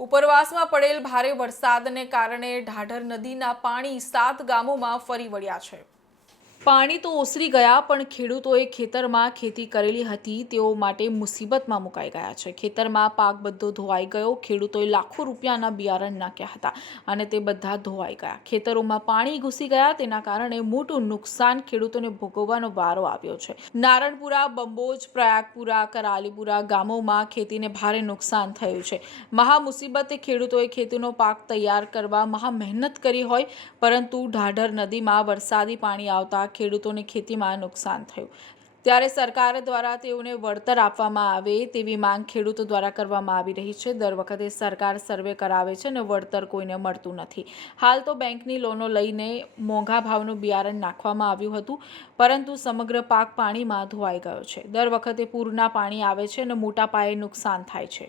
ઉપરવાસમાં પડેલ ભારે વરસાદને કારણે ઢાઢર નદીના પાણી સાત ગામોમાં ફરી વળ્યા છે. પાણી તો ઓસરી ગયા, પણ ખેડૂતોએ ખેતરમાં ખેતી કરેલી હતી. તેઓ માટે મુસીબતમાં મુકાઈ ગયા છે. ખેતરમાં પાક બધો ધોવાઈ ગયો. ખેડૂતોએ લાખો રૂપિયાના બિયારણ નાખ્યા હતા અને તે બધા ધોવાઈ ગયા. ખેતરોમાં પાણી ઘૂસી ગયા, તેના કારણે મોટું નુકસાન ખેડૂતોને ભોગવવાનો વારો આવ્યો છે. નારણપુરા, બંબોજ, પ્રયાગપુરા, કરાલીપુરા ગામોમાં ખેતીને ભારે નુકસાન થયું છે. મહા મુસીબતે ખેડૂતોએ ખેતીનો પાક તૈયાર કરવા મહા મહેનત કરી હોય, પરંતુ ઢાઢર નદીમાં વરસાદી પાણી આવતા ખેડૂતોને ખેતીમાં નુકસાન થયું. ત્યારે સરકાર દ્વારા તેઓને વળતર આપવામાં આવે તેવી માંગ ખેડૂતો દ્વારા કરવામાં આવી રહી છે. દર વખતે સરકાર સર્વે કરાવે છે અને વળતર કોઈને મળતું નથી. હાલ તો બેંકની લોનો લઈને મોંઘા ભાવનું બિયારણ નાખવામાં આવ્યું હતું, પરંતુ સમગ્ર પાક પાણીમાં ધોવાઈ ગયો છે. દર વખતે પૂરના પાણી આવે છે અને મોટા પાયે નુકસાન થાય છે.